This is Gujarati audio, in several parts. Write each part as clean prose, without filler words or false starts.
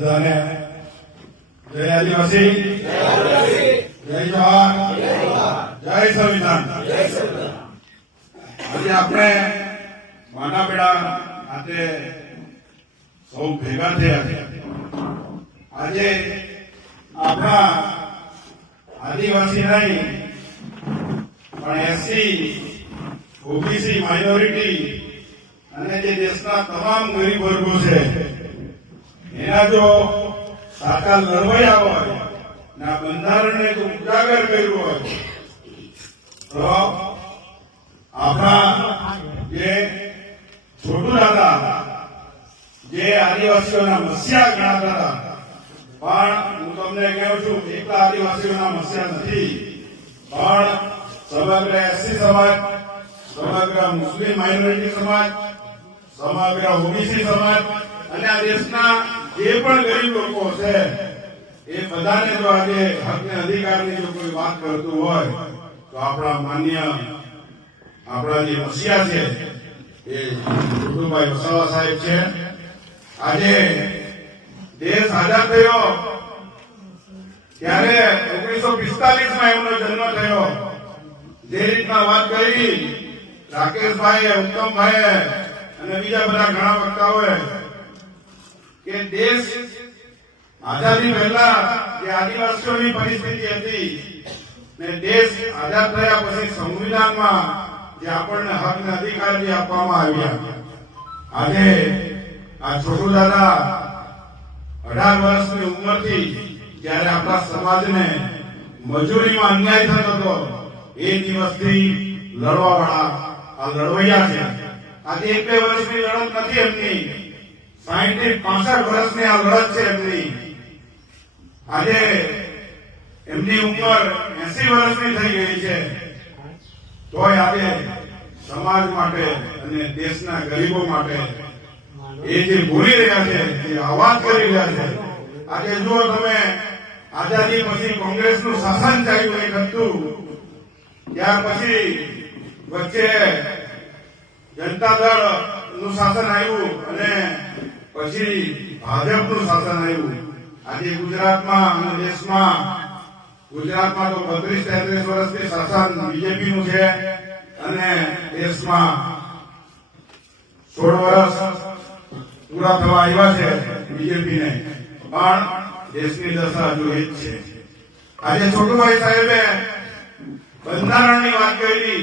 બધાને જય આદિવાસી, જય જવાન, જય સંવિધાન. આજે આપણે માનાબેડા ખાતે સૌ ભેગા થયા છે. આજે આપણા આદિવાસી નહીં પણ એસસી, ઓબીસી, માઇનોરિટી અને જે દેશના તમામ ગરીબ વર્ગો છે એના જો સાચા લડવૈયા હોય ને આ બંધારણને જો ઉજાગર કર્યું હોય તો આપણા જે છોટુ દાદા જે આદિવાસીઓના મસીહા ગણાતા હતા, પણ હું તમને કહું છું એકલા આદિવાસીઓના મસીહા નથી, પણ સમગ્ર એસસી સમાજ, સમગ્ર મુસ્લિમ માઇનોરિટી સમાજ, સમગ્ર ઓબીસી સમાજ અને આ દેશના જે પણ ગરીબ લોકો છે એ બધાને જો આજે હક અને અધિકારની જો કોઈ વાત કરતું હોય તો આપણા માન્ય આપણા જે મસીહા છે એ છોટુભાઈ વસાવા સાહેબ છે. આજે દેશ આઝાદ થયો ત્યારે 1945માં એમનો જન્મ થયો. જે રીતના વાત કરી રાકેશભાઈ, ઉત્તમભાઈ અને બીજા બધા ઘણા વક્તાઓએ કે દેશ આઝાદી પહેલા જે આદિવાસીઓની પરિસ્થિતિ હતી ને દેશ આઝાદ થયા પછી સંવિધાનમાં જે આપણને હક અને અધિકાર જે આપવામાં આવ્યા, આજે આ છોટુ દાદા 18 વર્ષની ઉંમરથી જયારે આપણા સમાજને મજૂરીમાં અન્યાય થતો હતો એ દિવસથી લડવાવાળા આ લડવૈયા છે. આજે 1-2 વર્ષની લડત નથી એમની, 60-65 વર્ષની આ લડત છે એમની. આજે એમની ઉંમર 80 વર્ષની થઈ ગઈ છે, તોય આજે સમાજ માટે અને દેશના ગરીબો માટે એ જે બોલી રહ્યા છે, જે અવાજ કરી રહ્યા છે. આજે જુઓ તમે, આઝાદી પછી કોંગ્રેસનું શાસન ચાલ્યું નહીં હતું, ત્યાર પછી વચ્ચે જનતા દળ નું શાસન આવ્યું અને પછી ભાજપનું શાસન આવ્યું. આજે ગુજરાતમાં અને દેશમાં, ગુજરાતમાં તો 32-33 વર્ષથી શાસન બીજેપી નું છે અને દેશમાં 16 વર્ષ પૂરા થવા આવ્યા છે બીજેપીને, પણ દેશની દશા હજુ એ જ છે. આજે છોટુભાઈ સાહેબે બંધારણની વાત કરી,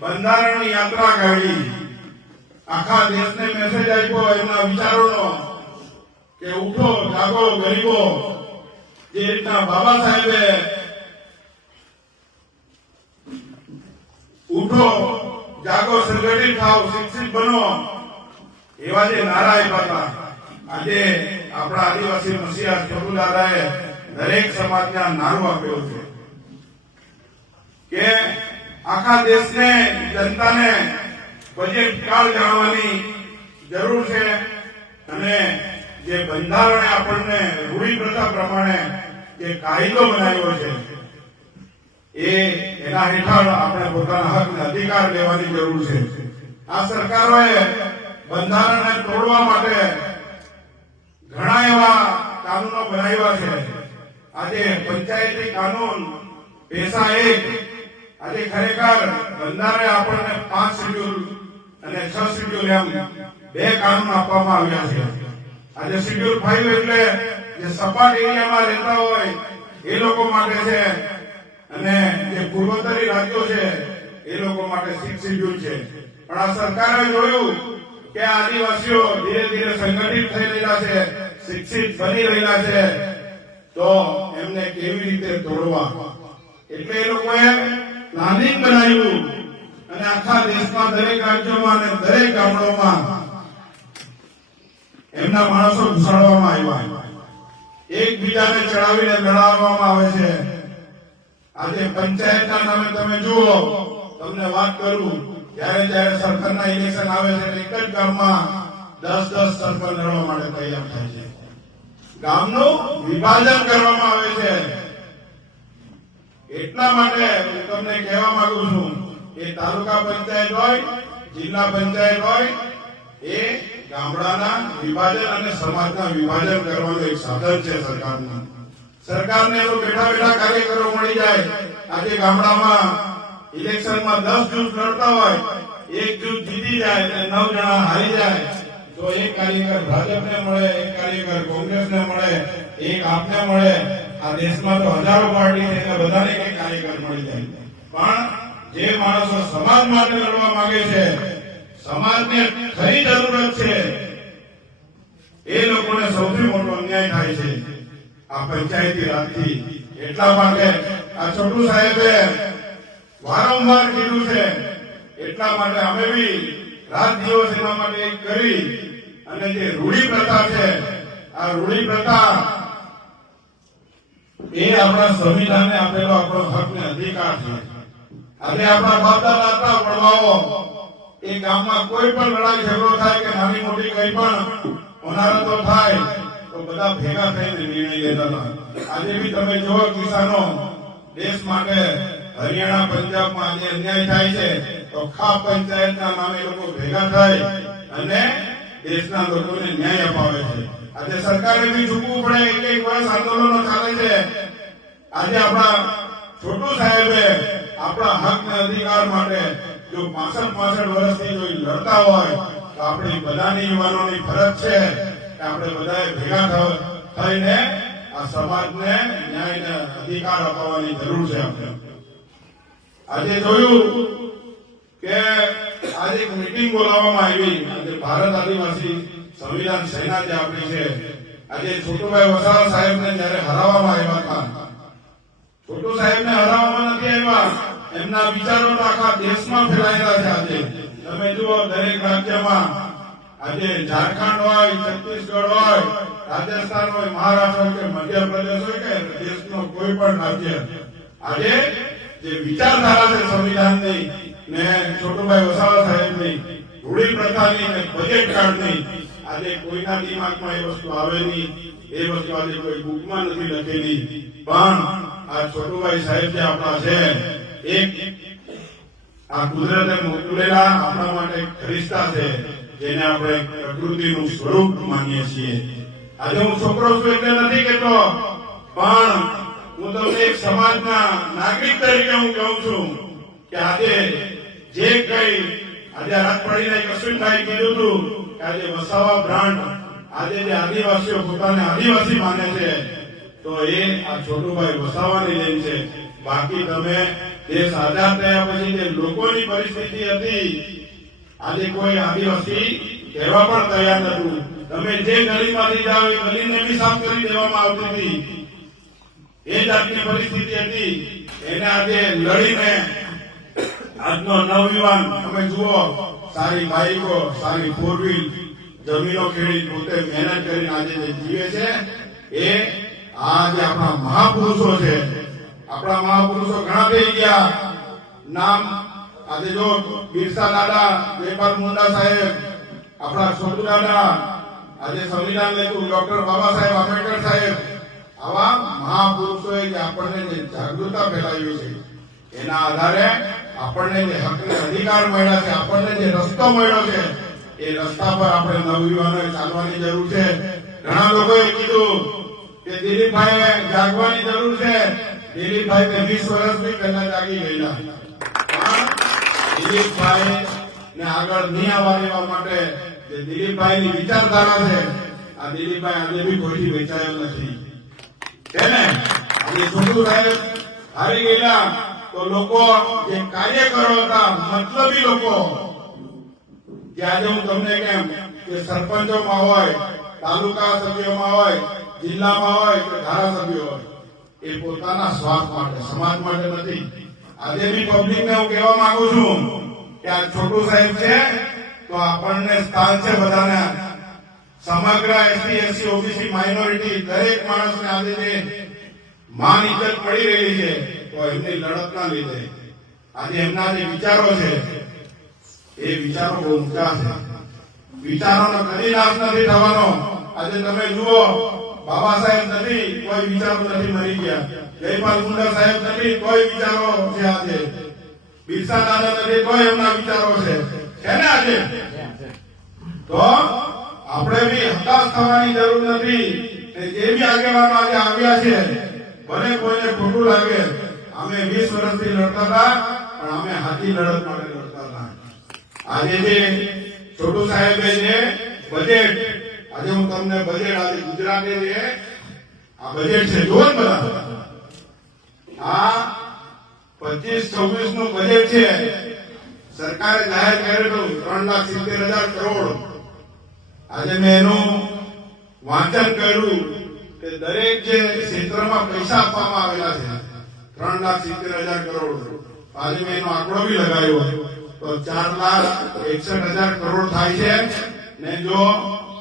બંધારણની યાત્રા કાઢી, આખા દેશને મેસેજ આપ્યો એમના વિચારોનો કે ઉઠો, જાગો ગરીબો. જે રીતના બાબા સાહેબે ઉઠો, જાગો, સંગઠિત થાવ, શિક્ષિત બનો, એવા જે નારા આપ્યા હતા, આજે આપણા આદિવાસી મસીહા છોટુ દાદાએ દરેક સમાજને નારું આપ્યો છે કે આખા દેશને, જનતાને બજેટ કાળ જાણવાની જરૂર છે અને જે બંધારણે આપણને રૂઢિ પ્રથા પ્રમાણે જે કાયદો બનાવ્યો છે એના હેઠળ આપણે પોતાના હક અને અધિકાર લેવાની જરૂર છે. આ સરકારોએ બંધારણને તોડવા માટે ઘણા એવા કાનૂનો બનાવ્યા છે. આજે પંચાયતી કાનૂન પેશા 1, આજે ખરેખર બંધારણે આપણને 5 શેડ્યુલ અને 6 શેડ્યુલ એમ 2 કાનૂન આપવામાં આવ્યા છે. આજે શેડ્યુલ 5 એટલે જે સપાટ એરિયામાં રહેતા હોય એ લોકો માટે છે અને જે પૂર્વોત્તરી રાજ્યો છે એ લોકો માટે 6 શેડ્યુલ છે. પણ આ સરકારે જોયું કે આદિવાસીઓ ધીરે ધીરે સંગઠિત થઈ રહ્યા છે, શિક્ષિત બની રહ્યા છે, તો એમને કેવી રીતે તોડવા, એટલે એ લોકોએ પ્લાનિંગ બનાવ્યું અને આખા દેશમાં દરેક રાજ્યોમાં અને દરેક ગામડાઓમાં એમના માણસો ઘુસાડવામાં આવ્યા, એકબીજાને ચડાવીને લડાવવામાં આવે છે. આજે પંચાયતના નામે તમે જુઓ, તમને વાત કરું, જયારે સરકારના ઇલેક્શન આવે છે એક જ ગામમાં 10-10 સરપંચ લડવા માટે તૈયાર થાય છે. ગામનું વિભાજન કરવામાં આવે છે. એટલા માટે હું તમને કહેવા માંગુ છું કે તાલુકા પંચાયત હોય, જિલ્લા પંચાયત હોય, એ ગામડાના વિભાજન અને સમાજના વિભાજન કરવાનું એક સાધન છે સરકારનું. સરકારને તો બેઠા બેઠા કાર્યકરો મળી જાય. આજે ગામડામાં ઇલેક્શનમાં 10 જૂથ લડતા હોય, એક જૂથ જીતી જાય અને 9 જણા હારી જાય, તો એક કાર્યકર ભાજપને મળે, એક કાર્યકર કોંગ્રેસને મળે, એક આપને મળે. આ દેશમાં તો હજારો પાર્ટી છે એટલે બધાને એક કાર્યકર મળી જાય. પણ જે માણસો સમાજ માટે લડવા માંગે છે, સમાજને ખરી જરૂરત છે, એ લોકોને સૌથી મોટો અન્યાય થાય છે આ પંચાયતી રાજથી. એટલા માટે આ છોટુ સાહેબે વારંવાર કીધું છે. એટલા માટે અમે બી રાત દિવસ એના માટે એક કરી અને જે રૂઢી પ્રથા છે, આ રૂઢી પ્રથા એ આપણા સંવિધાને આપેલો આપણો હક ને અધિકાર છે. આજે આપણા બાપ દાદા હતા વડવાઓ, એ ગામમાં કોઈ પણ લડાઈ ઝઘડો થાય કે નાની મોટી કઈ પણ હોનારતો થાય તો બધા ભેગા થઈને નિર્ણય લેતા હતા. આજે બી તમે જુઓ, કિસાનો દેશ માટે હરિયાણા પંજાબમાં આજે અન્યાય થાય છે તો ખાપ પંચાયતના નામે લોકો ભેગા થાય અને દેશના લોકોને ન્યાય અપાવે છે. આજે સરકારે બી ઝૂકવું પડે. એક વર્ષ આંદોલનો ચાલે છે. આજે આપણા છોટુ સાહેબે આપણા હક અને અધિકાર માટે જો 65 વર્ષથી જો લડતા હોય તો આપણી બધાની યુવાનોની ફરજ છે કે આપણે બધાએ ભેગા થઈને આ સમાજને ન્યાય અને અધિકાર અપાવવાની જરૂર છે. આપણે આજે જોયું કે આજે એક મીટિંગ બોલાવવામાં આવી. આજે ભારત આદિવાસી સંવિધાન સેના જે આપણી છે, આજે છોટુભાઈ વસાવા સાહેબને જયારે હરાવવામાં આવ્યા હતા, છોટુ સાહેબને હરાવવામાં નથી આવ્યા, એમના વિચારો તો આખા દેશમાં ફેલાયેલા છે. આજે તમે જુઓ, દરેક રાજ્યમાં આજે ઝારખંડ હોય, છત્તીસગઢ હોય, રાજસ્થાન હોય, મહારાષ્ટ્ર હોય કે મધ્યપ્રદેશ હોય કે દેશનો કોઈ પણ રાજ્ય, આજે જે વિચારધારા છે સંવિધાનની ને છોટુભાઈ વસાવા સાહેબની, રૂઢી પ્રથાની ને બજેટ કાર્ડની, આજે કોઈના દિમાગમાં એ વસ્તુ આવે નહીં. એ વસ્તુ આજે કોઈ બુકમાં નથી લખેલી. પણ આ છોટુભાઈ સાહેબ જે આપણા છે, એક આ કુદરતે મોકલેલા આપણા માટે ફરિશ્તા છે, જેને આપણે પ્રકૃતિનું સ્વરૂપ માનીએ છીએ. આજે હું છોકરો છું એટલે નથી કહેતો, પણ હું તમને એક સમાજના નાગરિક તરીકે હું કહું છું કે આજે જે કઈ આજે રાજપાડીના અશ્વિનભાઈ કીધું હતું કે આજે વસાવા બ્રાન્ડ, આજે જે આદિવાસીઓ પોતાને આદિવાસી માને છે, તો એ આ છોટુભાઈ વસાવાની દેન છે. બાકી તમે દેશ આઝાદ થયા પછી જે લોકોની પરિસ્થિતિ હતી, આજે કોઈ આદિવાસી કહેવા પણ તૈયાર નતું. તમે જે ગલીમાંથી જાઓ એ ગલીને બી સાફ કરી દેવામાં આવતી હતી. એ જાતની પરિસ્થિતિ હતી. એને આજે લડીને આજનો નવયુવાન તમે જુઓ, સારી બાઈકો, સારી 4 વ્હીલ, જમીનો ખેડી પોતે મહેનત કરીને આજે જે જીવે છે, એ આજે આપણા મહાપુરુષો છે. આપણા મહાપુરુષો ઘણા થઈ ગયા. નામ આજે જો બિરસા દાદા, જયપાલ મુંડા સાહેબ, આપણા છોટુ દાદા, આજે સંવિધાન લેખક ડોક્ટર બાબા સાહેબ આંબેડકર સાહેબ, આવા મહાપુરુષોએ જે આપણને જે જાગૃતતા ફેલાવી છે, એના આધારે આપણને જે હકને અધિકાર મળ્યા છે, આપણને જે રસ્તો મળ્યો છે, એ રસ્તા પર આપણે નવયુવાનોએ ચાલવાની જરૂર છે. ઘણા લોકોએ કીધું કે દિલીપભાઈ જાગવાની જરૂર છે. દિલીપભાઈ 20 વર્ષથી પહેલા જાગી ગયેલા, પણ દિલીપભાઈ ને આગળ નહીં આવવા દેવા માટે જે દિલીપભાઈની વિચારધારા છે, આ દિલીપભાઈ આજે બી કોઈથી વેચાયેલ નથી. તેને આજે છોટુ સાહેબ હારી ગયેલા તો લોકો જે કાર્યકરો હતા, મતલબી લોકો, કે આજે હું તમને કેમ કે સરપંચોમાં હોય, તાલુકા સભ્યોમાં હોય, જિલ્લામાં હોય કે ધારાસભ્યો હોય, એ પોતાના સ્વાર્થ માટે, સમાજ માટે નથી. આજે બી પબ્લિકને હું કહેવા માંગુ છું કે આ છોટુ સાહેબ છે તો આપણને સ્થાન છે બધાને. સમગ્ર એસટી, એસસી, ઓબીસી, માઇનોરિટી દરેક માણસને આજે જે માન ઇજ્જત મળી રહી છે, તો એમની લડતના લીધે. આજે એમના જે વિચારો છે, એ વિચારો બહુ ઊંચા છે. વિચારોનો કદી નાશ નથી થવાનો. આજે તમે જુઓ, બાબા સાહેબ નથી, કોઈ વિચારો નથી મરી ગયા. જયપાલ મુંડા સાહેબ નથી, કોઈ વિચારો છે. આજે બિરસા દાદા નથી, કોઈ એમના વિચારો છે ને આજે. તો આપણે બી હતાશ થવાની જરૂર નથી. જે બી આગેવાનો આજે આવ્યા છે, ભલે કોઈને ખોટું લાગે, અમે 20 વર્ષથી લડતા હતા, પણ અમે હાથી લડત માટે લડતા હતા. આજે જે છોટુ સાહેબે જે બજેટ, આજે હું તમને બજેટ, આજે ગુજરાતે જે આ બજેટ છે, જુઓ ને બધા, આ 25-26 નું બજેટ છે. સરકારે જાહેર કરેલું 3,70,000 કરોડ. આજે મેં એનું વાંચન કર્યું કે દરેક જે ક્ષેત્રમાં પૈસા આપવામાં આવેલા છે 3,70,000 કરોડ. આજે મેં એનો આંકડો બી લગાવ્યો તો 4,61,000 કરોડ થાય છે. ને જો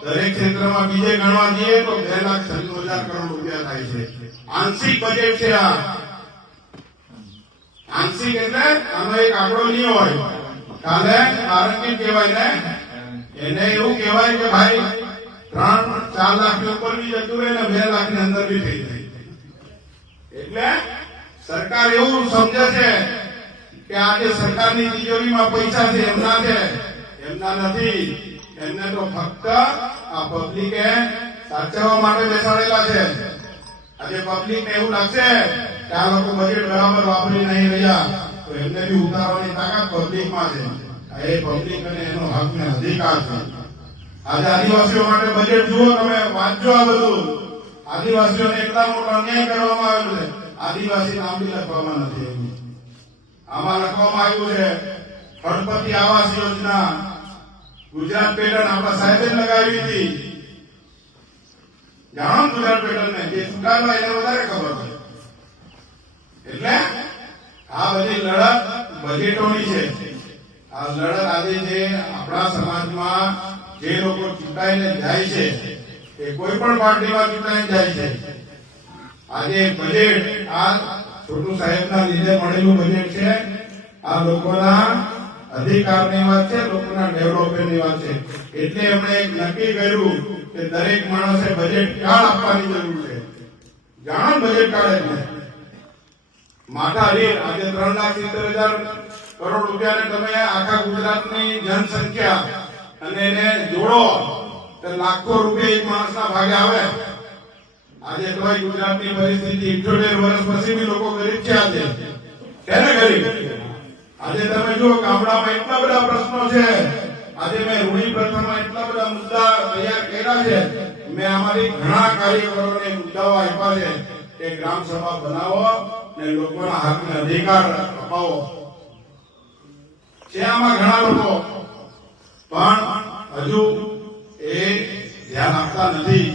દરેક ક્ષેત્રમાં બીજે ગણવા જઈએ તો 2,96,000 કરોડ રૂપિયા થાય છે. આંશિક બજેટ છે આ. આંશિક એટલે આનો એક આંકડો નહીં હોય. કાલે આરંભિત કહેવાય ને, એને એવું કહેવાય કે ભાઈ 3-4 લાખ ની ઉપર બી જતું રહે ને 2 લાખ ની અંદર બી થઈ જાય. એટલે સરકાર એવું સમજે છે કે આજે સરકારની તિજોરીમાં પૈસા છે, એમના છે, એમના નથી. એમને તો ફક્ત આ પબ્લિકે સાચવવા માટે બેસાડેલા છે. આજે પબ્લિક ને એવું લાગશે કે આ લોકો બજેટ બરાબર વાપરી નહીં રહ્યા, તો એમને બી ઉતારવાની તાકાત પબ્લિકમાં છે. એ પબ્લિક અને એનો હક ને અધિકાર છે. આજે આદિવાસીઓ માટે બજેટ જુઓ, તમે વાંચજો આ બધું. આદિવાસીઓને એટલા મોટો અન્યાય કરવામાં આવ્યો છે, આદિવાસી નામ બી લખવામાં નથી. આમાં લખવામાં આવ્યું છે ગણપતિ આવાસ યોજના, ગુજરાત પેટર્ન આપણા સાહેબે લગાવી હતી. જાણો ગુજરાત પેટર્ન ને જે ચુકાદો એને વધારે ખબર છે. એટલે આ બધી લડત બજેટોની છે. આ લડત આજે જે આપણા સમાજમાં જે લોકો ચૂંટાઈને જાય છે, એ કોઈ પણ પાર્ટીમાં ચૂંટાઈને જાય છે. આજે બજેટ આ છોટુ સાહેબના લીધે મળેલું બજેટ છે. આ લોકોના અધિકારની વાત છે, લોકોના ડેવલપમેન્ટની વાત છે. એટલે એમણે એક નક્કી કર્યું કે દરેક માણસે બજેટ કાર્ડ આપવાની જરૂર છે. જાણો બજેટ કાર્ડ એટલે માથા દીઠ આજે 3,70,000 કરોડ રૂપિયાને તમે આખા ગુજરાતની જનસંખ્યા અને એને જોડો તો લાખો રૂપિયા એક માણસના ભાગે આવે. આજે તો ગુજરાતની પરિસ્થિતિ 78 વર્ષ પછી બી લોકો ગરીબ છે. આજે તેને ગરીબ. આજે તમે જુઓ ગામડામાં એટલા બધા પ્રશ્નો છે. આજે મેં રૂઢી પ્રથામાં એટલા બધા મુદ્દા તૈયાર કર્યા છે. મેં અમારી ઘણા કાર્યકરોને મુદ્દાઓ આપ્યા છે કે ગ્રામ સભા બનાવો ને લોકોના હકને અધિકાર અપાવો છે. આમાં ઘણા લોકો પણ હજુ એ ધ્યાન આપતા નથી.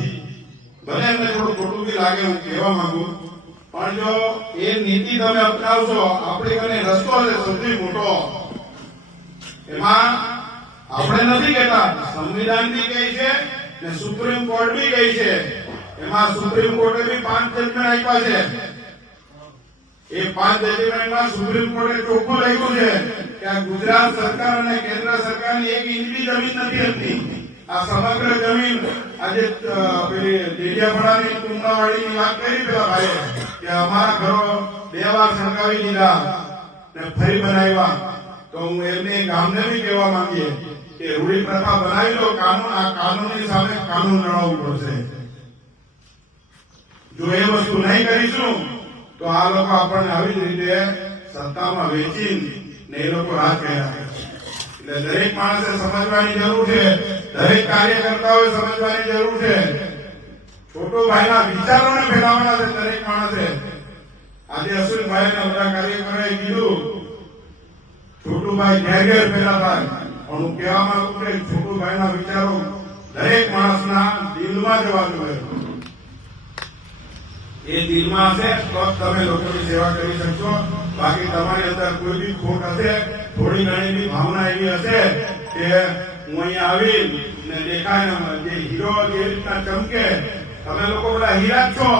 ભલે એમને થોડું ખોટું બી લાગે, હું કહેવા માંગુ, પણ જો એ નીતિ તમે અપનાવશો, આપણી કને રસ્તો છે સૌથી મોટો. એમાં આપણે નથી કહેતા, સંવિધાન બી કહે છે ને સુપ્રીમ કોર્ટ બી કહે છે. એમાં સુપ્રીમ કોર્ટે બી 5 જજમેન્ટ આપ્યા છે. એ 5 જજમેન્ટમાં સુપ્રીમ કોર્ટે ચોખ્ખું લખ્યું છે કે આ ગુજરાત સરકાર અને કેન્દ્ર સરકારની એક ઇંચ બી જમીન નથી હતી. આ સમગ્ર જમીન આજે પેલી ડેડિયાપાડાની ટુંડાવાડીની વાત કરી પેલા ભાઈએ કે અમારા ઘરો 2 વાર સળગાવી દીધા ને ફરી બનાવ્યા. તો હું એમને ગામને બી કહેવા માંગીએ કે રૂઢી પ્રથા બનાવી લો, કાનૂન, આ કાનૂનની સામે કાનૂન લડાવવું પડશે. જો એ વસ્તુ નહીં કરીશું તો આ લોકો આપણને આવી જ રીતે સત્તામાં વેચી ને એ લોકો રાજ કર્યા. એટલે દરેક માણસે સમજવાની જરૂર છે, દરેક કાર્યકર્તાઓએ સમજવાની જરૂર છે. છોટુભાઈના વિચારોને ફેલાવવાના છે દરેક માણસે. આજે અશ્વિનભાઈ ના બધા કાર્યકરોએ કીધું છોટુભાઈ ઘેર ઘેર ફેલાતા, પણ હું કહેવા માંગુ કે છોટુભાઈના વિચારો દરેક માણસના દિલમાં જવા જોઈએ. એ દિલમાં હશે તો તમે લોકોની સેવા કરી શકશો. બાકી તમારી અંદર કોઈ બી ખોટ હશે, થોડી ઘણી બી ભાવના એવી હશે કે હું અહીંયા આવી ને દેખાય ને જે હીરો જે રીતના ચમકે, તમે લોકો બધા હીરા જ છો.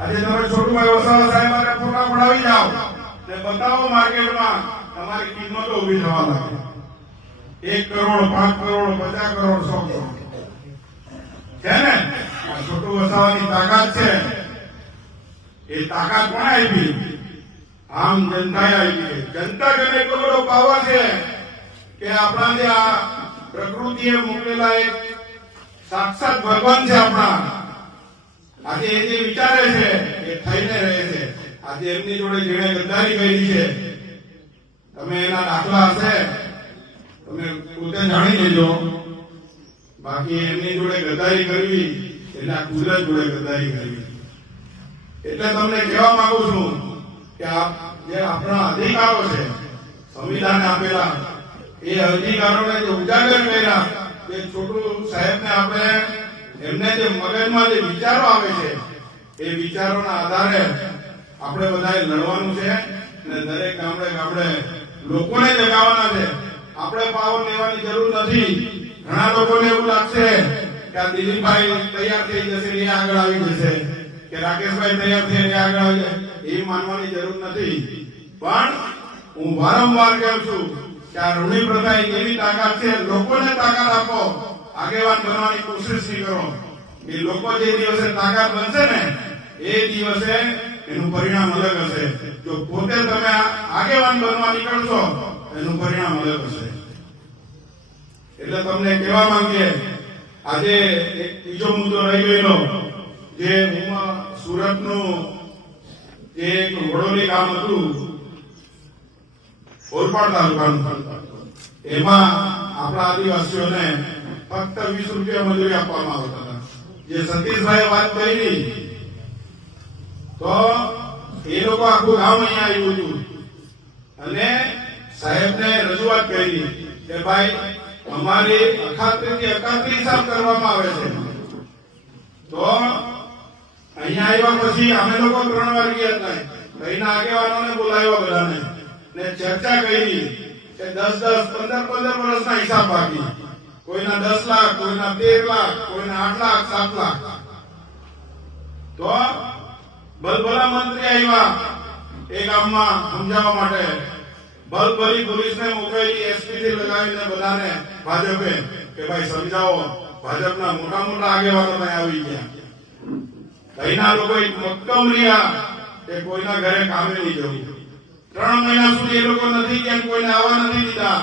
આજે તમે છોટુભાઈ વસાવા સાહેબ માટે ફોટા પડાવી જાઓ ને બતાવો માર્કેટમાં, તમારી કિંમતો ઉભી થવા લાગે. 1 કરોડ, 5 કરોડ, 50 કરોડ, 100 કરોડ છે ને. આ છોટુ વસાવાની તાકાત છે. એ તાકાત કોણે આપી? આમ જનતાએ આપી. જનતા જોડે એટલો બધો પાવર છે કે આપણા જે આ પ્રકૃતિએ મોકલેલા એક સાક્ષાત ભગવાન છે આપણા. આજે એ જે વિચારે છે એ થઈને રહે છે. આજે એમની જોડે જેણે ગદ્દારી કરી છે, તમે એના દાખલા હશે, તમે પોતે જાણી લેજો. બાકી એમની જોડે ગદ્દારી કરવી એટલે આ કુદરત જોડે ગદ્દારી કરવી. એટલે તમને કહેવા માંગુ છું કે જે આપણા અધિકારો છે સંવિધાને આપેલા, એ અધિકારોને જે ઉજાગર કર્યા, જે છોટુ સાહેબને આપણે એમને જે મગજમાં જે વિચારો આવે છે એ વિચારોના આધારે આપણે બધાએ લડવાનું છે અને દરેક ગામડે ગામડે લોકોને જગાવવાના છે. આપણે પાવર લેવાની જરૂર નથી. ઘણા લોકોને એવું લાગશે કે આ દિલીપભાઈ તૈયાર થઈ જશે એ આગળ આવી જશે, કે રાકેશભાઈ તૈયાર થઈને આગળ આવી જાય, એ માનવાની જરૂર નથી. પણ હું વારંવાર કહું છું કે આ રૂઢી પ્રથા એક એવી તાકાત છે, લોકોને તાકાત આપો, આગેવાન બનવાની કોશિશ નહીં કરો. એ લોકો જે દિવસે તાકાત બનશે ને એ દિવસે એનું પરિણામ અલગ હશે. જો પોતે તમે આગેવાન બનવા નીકળશો એનું પરિણામ અલગ હશે. એટલે તમને કહેવા માંગીએ, આજે એક ત્રીજો મુદ્દો રહી ગયેલો, જે સુરતનું જે એક વડોલી ગામ હતું ઓલપાડ તાલુકાનું, એમાં આપણા આદિવાસીઓને ફક્ત 20 રૂપિયા મજૂરી આપવામાં આવતા હતા. જે સતીશભાઈ વાત કરી તો એ લોકો આખું ગામ અહીંયા આવ્યું હતું અને સાહેબને રજૂઆત કરી કે ભાઈ અમારી અખાત્રીથી અખાત્રી હિસાબ કરવામાં આવે છે. તો અહીંયા આવ્યા પછી અમે લોકો 3 વાર ગયા હતા. અહીંના આગેવાનોને બોલાવ્યા બધાને ને ચર્ચા કરી કે 10-10, 15-15 વર્ષના હિસાબ બાકી, કોઈના 10 લાખ, કોઈના 13 લાખ, કોઈના 8 લાખ, 7 લાખ. તો બલબલા મંત્રી આવ્યા એ ગામમાં સમજાવવા માટે. બલબલી પોલીસને મોકલી, એસપી થી લગાવીને બધાને ભાજપે કે ભાઈ સમજાવો. ભાજપના મોટા મોટા આગેવાનો ત્યાં આવી ગયા. અહીંના લોકોએ મક્કમ રહ્યા કે કોઈના ઘરે કામે નહીં જવું. 3 મહિના સુધી એ લોકો નથી ગયા, કોઈને આવવા નથી દીધા.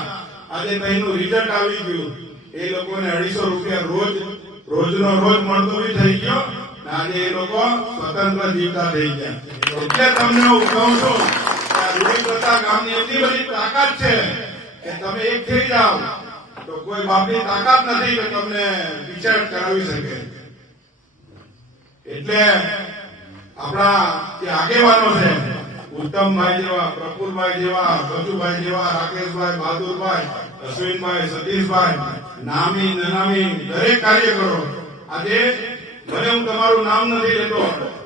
આજે તેનું રિઝલ્ટ આવી ગયું. એ લોકોને 250 રૂપિયા રોજનો રોજ મળતો બી થઈ ગયો. આજે એ લોકો સ્વતંત્ર જીવતા થઈ ગયા. એટલે તમને હું કહું છું કે આ રૂઢી પ્રથા ગામની એટલી બધી તાકાત છે કે તમે એક થઈ જાઓ તો કોઈ બાપની તાકાત નથી કે તમને વિચાર કરાવી શકે. એટલે આપણા જે આગેવાનો છે, ઉત્તમભાઈ જેવા, પ્રફુલભાઈ જેવા, બચુભાઈ જેવા, રાકેશભાઈ, બહાદુરભાઈ, અશ્વિનભાઈ, સતીશભાઈ, નામી નનામી દરેક કાર્યકરો, આજે ભલે હું તમારું નામ નથી લેતો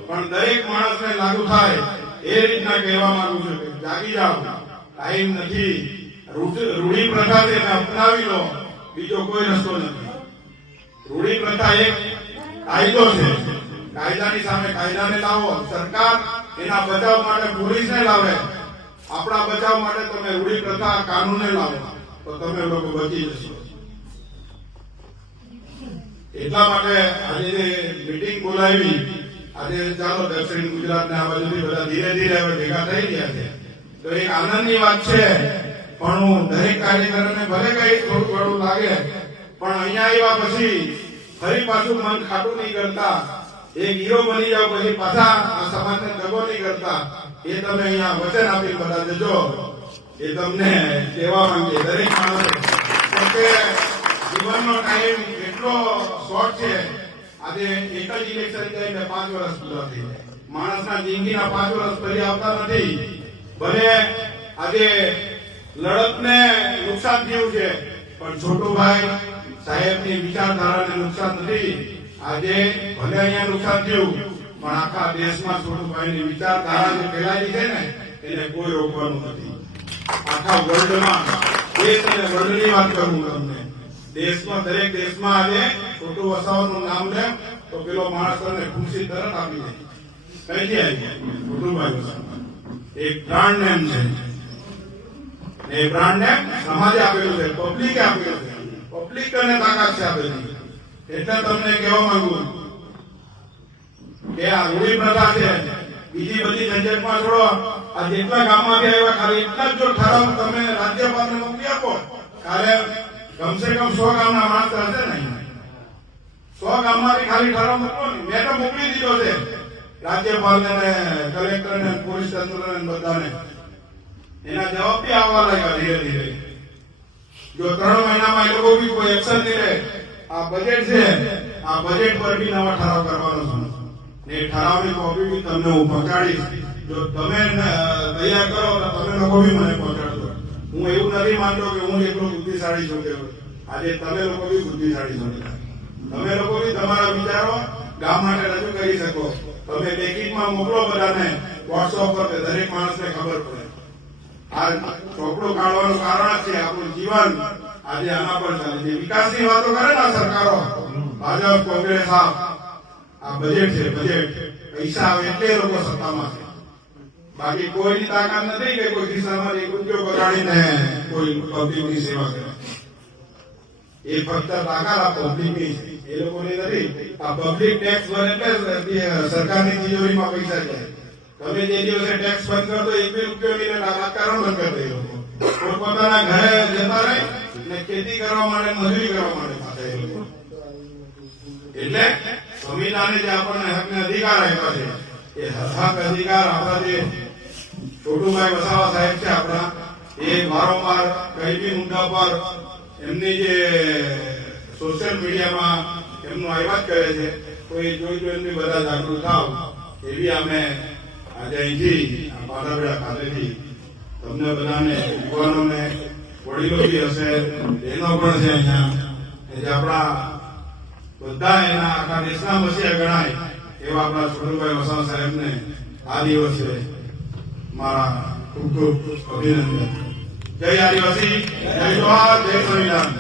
પણ દરેક માણસને લાગુ થાય એ રીતના કહેવા માંગુ છું કે જાગી જાઓ, ટાઈમ નથી. રૂઢી પ્રથા છે એને અપનાવી લો, બીજો કોઈ રસ્તો નથી. રૂઢી પ્રથા એક કાયદો છે, કાયદાની સામે કાયદાને લાવો. સરકાર એના બચાવ માટે પોલીસને લાવે, આપણા બચાવ માટે તમે રૂઢી પ્રથા કાનૂનને લાવો તો તમે લોકો બચી જશો. એટલા માટે આજે જે મીટિંગ બોલાવી, આજે ચાલો દક્ષિણ ગુજરાત આ બાજુથી બધા ધીરે ધીરે હવે ભેગા થઈ ગયા છે તો એક આનંદની વાત છે. પણ હું દરેક કાર્યકરોને ભલે કઈ થોડું ઘણું લાગે પણ અહીંયા આવ્યા પછી ફરી પાછું મન ખાટું નહીં કરતા, એક હીરો બની જાવ પછી પાછા આ સમાજને દગો નહીં કરતા, એ તમે અહીંયા વચન આપી બધા દેજો. એ તમને કહેવા માંગીએ દરેક માણસે કે જીવનનો ટાઈમ એટલો શોર્ટ છે. આજે એક જ ઇલેક્શન જાય એટલે 5 વર્ષ પૂરા થઈ જાય. માણસના જિંદગીના 5 વર્ષ ફરી આવતા નથી. ભલે આજે લડતને નુકસાન થયું છે પણ છોટુભાઈ સાહેબની વિચારધારાને નુકસાન નથી. આજે ભલે અહીંયા નુકસાન થયું પણ આખા દેશમાં છોટુભાઈની વિચારધારા જે ફેલાયેલી છે ને એને કોઈ રોકવાનું નથી. આખા વર્લ્ડમાં, દેશ અને વર્લ્ડની વાત કરું તમને, દેશમાં દરેક દેશમાં આજે છોટુ વસાવાનું નામ લે તો પેલો માણસ તમને ખુરશી તરત આપી દે. કઈથી આવી? છોટુભાઈ વસાવા એક બ્રાન્ડ નેમ છે. એ બ્રાન્ડ નેમ સમાજે આપેલું છે, પબ્લિકે આપેલું છે, પબ્લિક અને તાકાત છે આપેલી. એટલે તમને કહેવા માંગુ કે આ રૂઢી પ્રથા છે, બીજી બધી ઝંઝટમાં છોડો. આ જેટલા ગામમાંથી આવ્યા ખાલી એટલા જ જો ઠરાવ તમે રાજ્યપાલને મોકલી આપો, કાલે કમસે કમ 100 ગામના માણસ હશે ને, 100 100 ગામમાંથી ખાલી ઠરાવ મોકલો ને. મેં તો મોકલી દીધો છે રાજ્યપાલને ને કલેક્ટરને પોલીસ તંત્રને બધાને. એના જવાબ બી આવવા લાગ્યા ધીરે ધીરે. જો 3 મહિનામાં એ લોકો બી કોઈ એક્શન નહીં લે, આ બજેટ છે, આ બજેટ પર બી નવા ઠરાવ કરવાનો છે ને એ ઠરાવની કોપી બી તમને હું પહોંચાડીશ. જો તમે તૈયાર કરો તો તમે લોકો બી મને પહોંચાડજો. હું એવું નથી માનતો કે હું એટલો બુદ્ધિશાળી છું કે આજે તમે લોકો બી બુદ્ધિશાળી છો. તમે લોકો બી તમારા વિચારો ગામ માટે રજૂ કરી શકો. તમે લેખિતમાં મોકલો બધાને વોટ્સઅપ પર, દરેક માણસને ખબર પડે. આ ચોપડો કાઢવાનું કારણ છે આપણું જીવન આજે આના પર ચાલે છે. વિકાસની વાતો કરે ને સરકારો, ભાજપ, કોંગ્રેસ, આ બજેટ છે, બજેટ પૈસા આવે એટલે એ લોકો સત્તામાં છે. બાકી કોઈની તાકાત નથી કે કોઈ કિસ્સામાં એક રૂપિયો બગાડીને કોઈ પબ્લિકની સેવા કરે. એ ફક્ત તાકાત આ પબ્લિકની છે, એ લોકોની નથી. આ પબ્લિક ટેક્સ ભરે એટલે સરકારની તિજોરીમાં પૈસા જાય. તમે જે દિવસે ટેક્સ બંધ કરો તો 1-2 રૂપિયો લઈને રાજકારણ બંધ કરી દે. લોકો પોતપોતાના ઘરે જતા રહે ને ખેતી કરવા માટે, મજૂરી કરવા માટે પાછા એ લોકો. એટલે સંવિધાને જે આપણને હક ને અધિકાર આપ્યા છે, એ હક અધિકાર આપણા જે છોટુભાઈ વસાવા સાહેબ છે આપણા, એ વારંવાર કઈ બી મુદ્દા પર એમની જે સોશિયલ મીડિયામાં એમનું આવ્યા જ કરે છે. તો એ જોઈ જોઈને બધા જાગૃત થાવ એવી અમે આજે અહીંથી પાટાબેડા ખાતેથી તમને બધાને, યુવાનોને, વડીલો બી હશે, બહેનો પણ છે અહીંયા, જે આપણા બધા એના આખા દેશના મસીહા ગણાય એવા આપણા છોટુભાઈ વસાવા સાહેબને આ દિવસે મારા ખૂબ ખૂબ અભિનંદન. જય આદિવાસી, જય જોહાર, જય સંવિધાન.